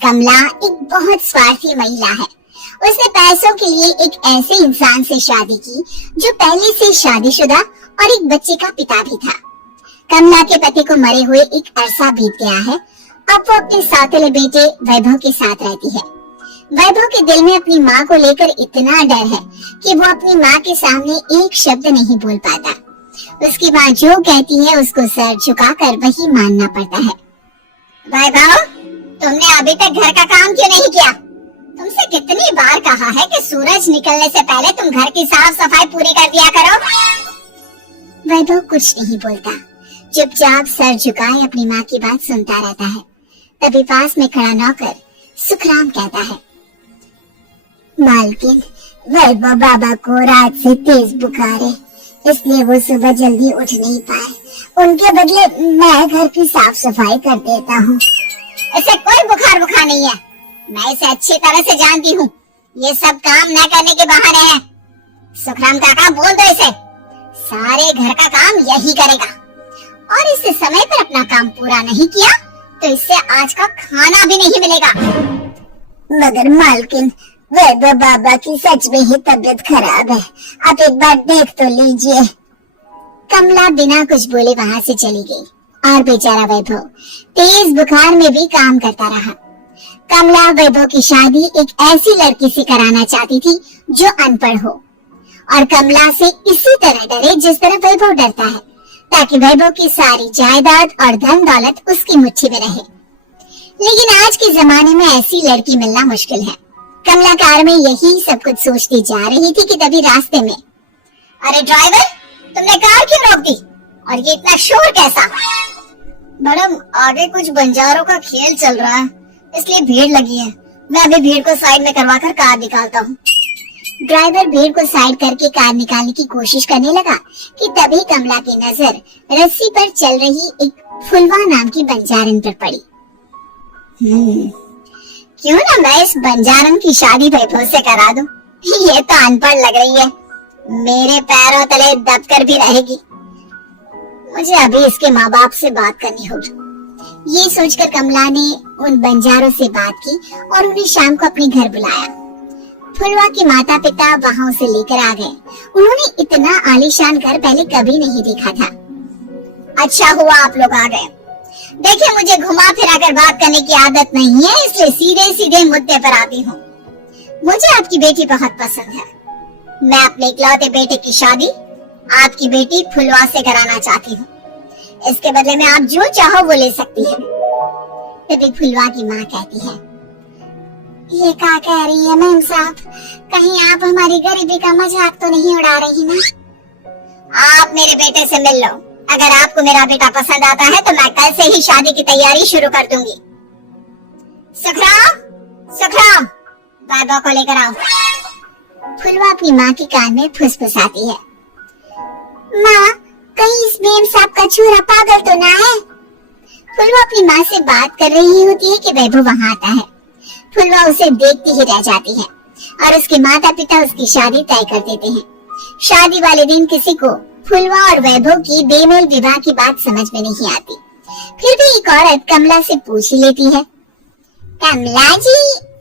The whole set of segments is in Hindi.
कमला एक बहुत स्वार्थी महिला है। उसने पैसों के लिए एक ऐसे इंसान से शादी की जो पहले से शादीशुदा और एक बच्चे का पिता भी था। कमला के पति को मरे हुए एक अरसा बीत गया है। अब वो अपने सौतेले बेटे वैभव के साथ रहती है। वैभव के दिल में अपनी माँ को लेकर इतना डर है कि वो अपनी माँ के सामने एक शब्द नहीं बोल पाता। उसकी माँ जो कहती है उसको सर झुकाकर वही मानना पड़ता है। वैभव, तुमने अभी तक घर का काम क्यों नहीं किया? तुमसे कितनी बार कहा है कि सूरज निकलने से पहले तुम घर की साफ सफाई पूरी कर दिया करो। वैभव कुछ नहीं बोलता, चुपचाप सर झुकाए अपनी माँ की बात सुनता रहता है। तभी पास में खड़ा नौकर सुखराम कहता है, मालकिन, वैभव बाबा को रात से तेज बुखार है, इसलिए वो सुबह जल्दी उठ नहीं पाए। उनके बदले मैं घर की साफ सफाई कर देता हूँ। ऐसे कोई बुखार नहीं है, मैं इसे अच्छी तरह से जानती हूँ। ये सब काम न करने के बहाने हैं। सुखराम काका, बोल दो इसे, सारे घर का काम यही करेगा, और इससे समय पर अपना काम पूरा नहीं किया तो इससे आज का खाना भी नहीं मिलेगा। मगर मालकिन, वैभव बाबा की सच में ही तबीयत खराब है, आप एक बार देख तो लीजिए। कमला बिना कुछ बोले वहाँ से चली गई और बेचारा वैभव तेज बुखार में भी काम करता रहा। कमला वैभव की शादी एक ऐसी लड़की से कराना चाहती थी जो अनपढ़ हो और कमला से इसी तरह डरे जिस तरह वैभव डरता है, ताकि वैभव की सारी जायदाद और धन दौलत उसकी मुट्ठी में रहे। लेकिन आज के जमाने में ऐसी लड़की मिलना मुश्किल है। कमला कार में यही सब कुछ सोचती जा रही थी कि तभी रास्ते में, अरे ड्राइवर, तुमने कार क्यों रोक दी? और ये इतना शोर कैसा? मैडम, आगे कुछ बंजारों का खेल चल रहा है, इसलिए भीड़ लगी है। मैं अभी भीड़ को साइड में करवाकर कार निकालता हूँ। ड्राइवर भीड़ को साइड करके कार निकालने की कोशिश करने लगा कि तभी कमला की नजर रस्सी पर चल रही एक फुलवा नाम की बंजारन पर पड़ी। क्यों ना मैं इस बंजारन की शादी वैभव से करा दूं? ये तो अनपढ़ लग रही है, मेरे पैरों तले दबकर भी रहेगी। मुझे अभी इसके माँ बाप से बात करनी होगी। ये सोचकर कमला ने उन बंजारों से बात की और उन्हें शाम को अपने घर बुलाया। फुलवा के माता पिता वहाँ उसे लेकर आ गए। उन्होंने इतना आलीशान घर पहले कभी नहीं देखा था। अच्छा हुआ आप लोग आ गए। देखिए, मुझे घुमा फिरा कर बात करने की आदत नहीं है, इसलिए सीधे सीधे मुद्दे पर आती हूँ। मुझे आपकी बेटी बहुत पसंद है। मैं अपने इकलौते बेटे की शादी आपकी बेटी फुलवा से कराना चाहती हूँ। इसके बदले में आप जो चाहो वो ले सकती हैं। तभी फुलवा की माँ कहती है, ये क्या कह रही है मैम साहब? कहीं आप हमारी गरीबी का मजाक तो नहीं उड़ा रही ना? आप मेरे बेटे से मिल लो। अगर आपको मेरा बेटा पसंद आता है तो मैं कल से ही शादी की तैयारी शुरू कर दूंगी। सुखराम, सुखराम, वैभव को लेकर आओ। फुलवा अपनी माँ के कान में फुसफुसाती है, माँ, कहीं इस मेम साहब का छुरा पागल तो ना है? फुलवा अपनी माँ से बात कर रही होती है कि वैभव वहाँ आता है। फुलवा उसे देखती ही रह जाती है और उसके माता पिता उसकी शादी तय कर देते हैं। शादी वाले दिन किसी को फुलवा और वैभव की बेमेल विवाह की बात समझ में नहीं आती। फिर भी एक औरत कमला से पूछ लेती है, कमला जी,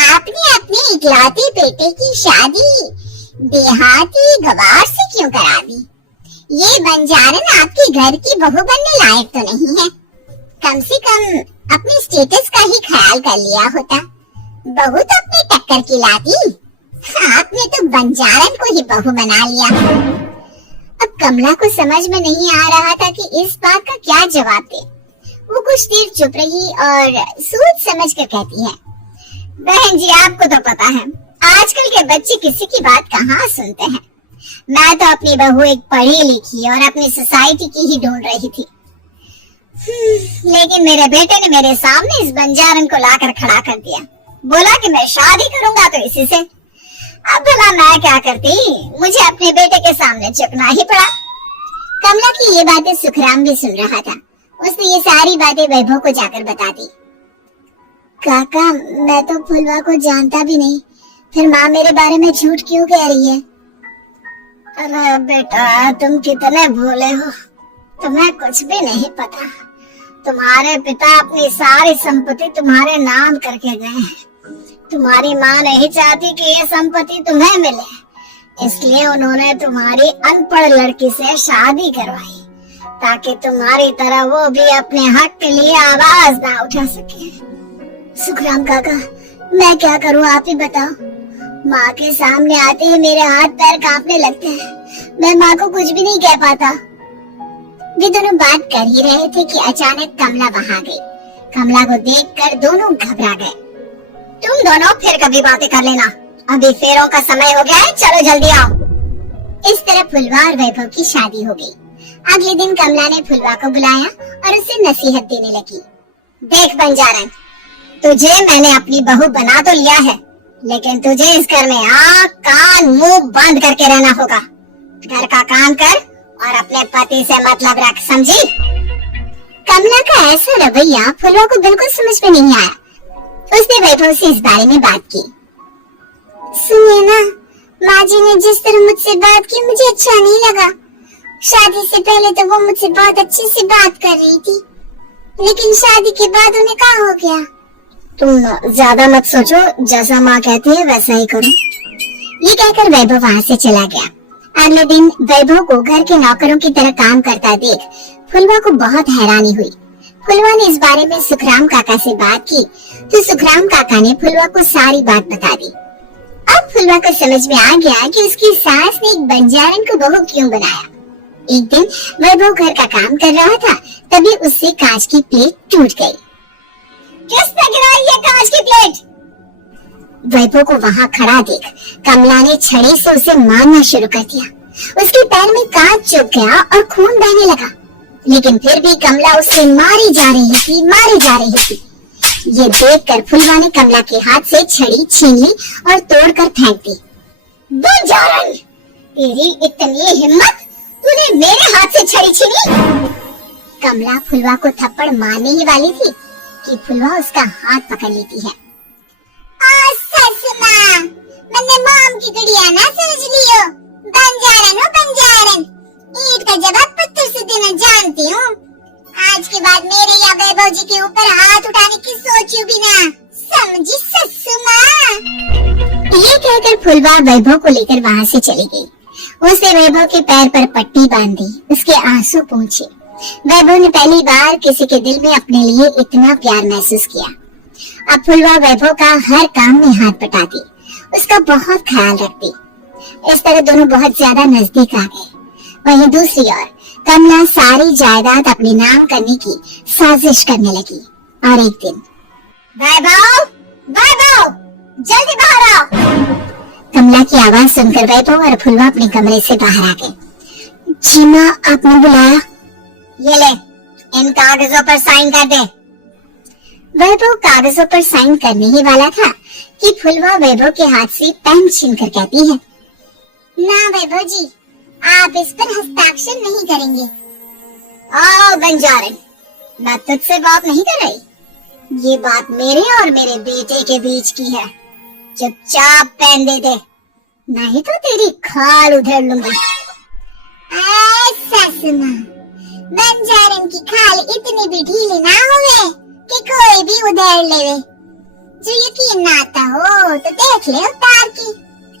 आपने अपने इकलौते बेटे की शादी देहाती गवार से क्यों करा दी? ये बंजारन आपके घर की बहू बनने लायक तो नहीं है। कम से कम अपने स्टेटस का ही ख्याल कर लिया होता। बहू तो अपनी टक्कर की लाती, आपने तो बंजारन को ही बहू बना लिया। अब कमला को समझ में नहीं आ रहा था कि इस बात का क्या जवाब दे। वो कुछ देर चुप रही और सोच समझ कर कहती है, बहन जी, आपको तो पता है आजकल के बच्चे किसी की बात कहाँ सुनते हैं। मैं तो अपनी बहू एक पढ़ी लिखी और अपनी सोसाइटी की ही ढूंढ रही थी। लेकिन मेरे बेटे ने मेरे सामने इस बंजारन को लाकर खड़ा कर दिया। बोला कि मैं शादी करूंगा तो इसी से। अब भला मैं क्या करती, मुझे अपने बेटे के सामने झुकना ही पड़ा। कमला की ये बातें सुखराम भी सुन रहा था। उसने ये सारी बातें वैभव को जाकर बता दी। काका, मैं तो फुलवा को जानता भी नहीं, फिर माँ मेरे बारे में झूठ क्यों कह रही है? अरे बेटा, तुम कितने भोले हो, तुम्हें कुछ भी नहीं पता। तुम्हारे पिता अपनी सारी संपत्ति तुम्हारे नाम करके गए हैं। तुम्हारी माँ नहीं चाहती कि ये संपत्ति तुम्हें मिले, इसलिए उन्होंने तुम्हारी अनपढ़ लड़की से शादी करवाई ताकि तुम्हारी तरह वो भी अपने हक के लिए आवाज ना उठा सके। सुखराम काका, मैं क्या करूँ, आप ही बताओ। माँ के सामने आते ही मेरे हाथ पैर कांपने लगते हैं। मैं माँ को कुछ भी नहीं कह पाता। वे दोनों बात कर ही रहे थे कि अचानक कमला वहां गई। कमला को देखकर दोनों घबरा गए। तुम दोनों फिर कभी बातें कर लेना, अभी फेरों का समय हो गया है, चलो जल्दी आओ। इस तरह फुलवा और वैभव की शादी हो गई। अगले दिन कमला ने फुलवा को बुलाया और उसे नसीहत देने लगी। देख बंजारन, तुझे मैंने अपनी बहू बना तो लिया है, लेकिन तुझे इस घर में आँख कान मुंह बंद करके रहना होगा। घर का काम कर और अपने पति से मतलब रख, समझी? कमला का ऐसा रवैया फुलवा को बिल्कुल समझ में नहीं आया। उसने वैभव से इस बारे में बात की। सुनिए ना, माँ जी ने जिस तरह मुझसे बात की मुझे अच्छा नहीं लगा। शादी से पहले तो वो मुझसे बहुत अच्छे से बात कर रही थी, लेकिन शादी के बाद उन्हें क्या हो गया? तुम ज्यादा मत सोचो, जैसा माँ कहती है वैसा ही करो। ये कहकर वैभव वहाँ से चला गया। अगले दिन वैभव को घर के नौकरों की तरह काम करता देख फुलवा को बहुत हैरानी हुई। फुलवा ने इस बारे में सुखराम काका से बात की तो सुखराम काका ने फुलवा को सारी बात बता दी। अब फुलवा को समझ में आ गया कि उसकी सास ने एक बंजारन को बहू क्यों बनाया। एक दिन वैभव घर का काम कर रहा था, तभी उससे कांच की प्लेट टूट गई। किसने गिराई ये कांच की प्लेट? वैभव को वहाँ खड़ा देख कमला ने छड़ी से उसे मारना शुरू कर दिया। उसके पैर में कांच चुभ गया और खून बहने लगा, लेकिन फिर भी कमला उसे मारी जा रही थी। ये देखकर फुलवा ने कमला के हाथ से छड़ी छीन ली और तोड़कर फेंक दी। बंजारन, तेरी इतनी हिम्मत, तूने मेरे हाथ से छड़ी छीनी? कमला फुलवा को थप्पड़ मारने ही वाली थी कि फुलवा उसका हाथ पकड़ लेती है। मैंने माम की गुड़िया ना समझ लियो। बंजारन, ईंट का जवाब पत्थर से देना जानती हूँ। आज के बाद मेरे या वैभव जी के ऊपर हाथ उठाने की सोचू भी ना, समझी ससु माँ? ये कहकर फुलवा वैभव को लेकर वहाँ से चली गई। उसने वैभव के पैर पर पट्टी बांधी, उसके आंसू पोंछे। वैभव ने पहली बार किसी के दिल में अपने लिए इतना प्यार महसूस किया। अब फुलवा वैभव का हर काम में हाथ बटाती, उसका बहुत ख्याल रखती। इस तरह दोनों बहुत ज्यादा नजदीक आ गए। वहीं दूसरी ओर कमला सारी जायदाद अपने नाम करने की साजिश करने लगी। और एक दिन, वैभव, जल्दी बाहर आओ। कमला की आवाज सुनकर वैभव और फुलवा अपने कमरे से बाहर आ गए। जी माँ, आपने बुलाया? ये ले, इन कागजों पर साइन कर दे। वैभव कागजों पर साइन करने ही वाला था कि फुलवा वैभव के हाथ से पेन छीनकर कहती है, ना वैभव जी, आप इस पर हस्ताक्षर नहीं करेंगे। आओ बंजारन, मैं तुझसे बात नहीं कर रही। ये बात मेरे और मेरे बेटे के बीच की है। चुपचाप पेन दे दे, नहीं तो तेरी खाल उधेड़ लूंगी। ससुमा, बंजारन की खाल इतनी भी ढीली ना होवे कि कोई भी उधेड़ लेवे। जो यकीन ना आता हो तो देख ले उतार की।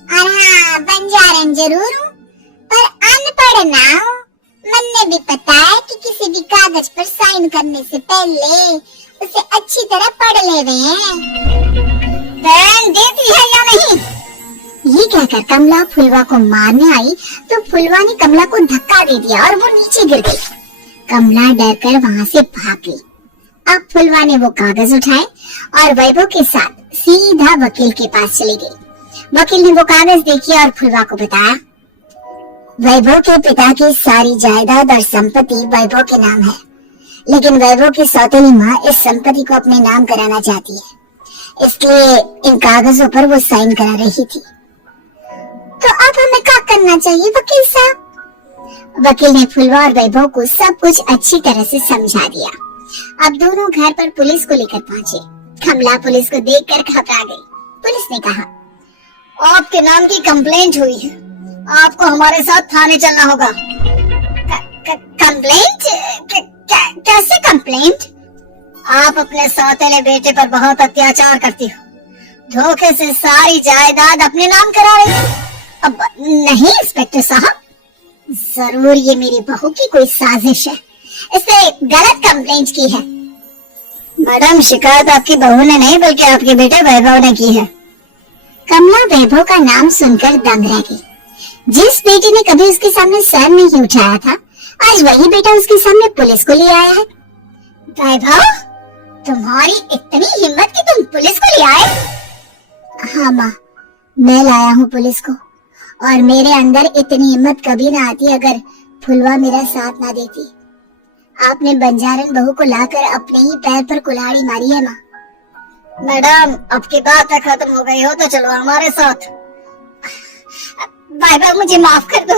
और हाँ, बंजारन जरूर हूँ, पर अनपढ़ ना हूँ। मैंने भी पता है कि किसी भी कागज पर साइन करने से पहले उसे अच्छी तरह पढ़ लेवे हैं। पेन देती है या नहीं? ये कहकर कमला फुलवा को मारने आई तो फुलवा ने कमला को धक्का दे दिया और वो नीचे गिर गई। कमला डरकर वहाँ से भाग गई। अब फुलवा ने वो कागज उठाए और वैभव के साथ सीधा वकील के पास चली गई। वकील ने वो कागज देखी और फुलवा को बताया, वैभव के पिता की सारी जायदाद और संपत्ति वैभव के नाम है, लेकिन वैभव की सौतेली माँ इस संपत्ति को अपने नाम कराना चाहती है, इसलिए इन कागजों पर वो साइन करा रही थी। तो अब हमें क्या करना चाहिए वकील साहब? वकील ने फुलवा और वैभव को सब कुछ अच्छी तरह से समझा दिया। अब दोनों घर पर पुलिस को लेकर पहुँचे। कमला पुलिस को देखकर घबरा गई। पुलिस ने कहा, आपके नाम की कंप्लेंट हुई है, आपको हमारे साथ थाने चलना होगा। कंप्लेंट? कैसे कंप्लेंट? आप अपने सौतेले बेटे पर बहुत अत्याचार करती हो, धोखे से सारी जायदाद अपने नाम करा रही हो। अब नहीं इंस्पेक्टर साहब, जरूर ये मेरी बहू की कोई साजिश है, इसने गलत कंप्लेंट की है। मैडम, शिकायत आपकी बहू ने नहीं बल्कि आपके बेटे वैभव ने की है। कमला वैभव का नाम सुनकर दंग रह गई। जिस बेटे ने कभी उसके सामने सर नहीं उठाया था, आज वही बेटा उसके सामने पुलिस को ले आया है। वैभव, तुम्हारी इतनी हिम्मत कि तुम पुलिस को ले आए? हाँ माँ, मैं लाया हूँ पुलिस को, और मेरे अंदर इतनी हिम्मत कभी ना आती अगर फुलवा मेरा साथ ना देती। आपने बंजारन बहू को लाकर अपने ही पैर पर कुल्हाड़ी मारी है माँ। मैडम, अब की बात खत्म हो गई हो तो चलो हमारे साथ। बाबा, मुझे माफ कर दो,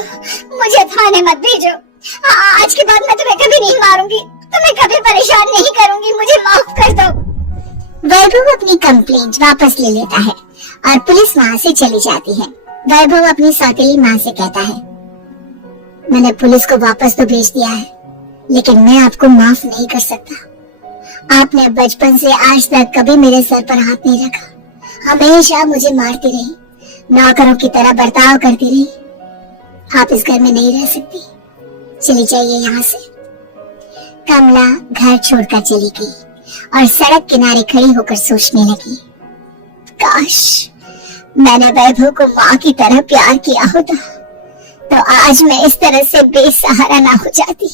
मुझे थाने मत भेजो। आज के बाद मैं तुम्हें कभी नहीं मारूंगी, तुम्हें कभी परेशान नहीं करूंगी, मुझे माफ कर दो। वैभव अपनी कंप्लेंट वापस ले लेता है और पुलिस वहाँ से चली जाती है। वैभव अपनी सौतेली माँ से कहता है, मैंने पुलिस को वापस तो भेज दिया है, लेकिन मैं आपको माफ नहीं कर सकता। आपने बचपन से आज तक कभी मेरे सर पर हाथ नहीं रखा, हमेशा मुझे मारती रही, नौकरों की तरह बर्ताव करती रही। आप इस घर में नहीं रह सकती, चली जाइए यहाँ से। कमला घर छोड़कर चली गई और सड़क किनारे खड़ी होकर सोचने लगी, काश मैंने वैभव को माँ की तरह प्यार किया होता तो आज मैं इस तरह से बेसहारा ना हो जाती।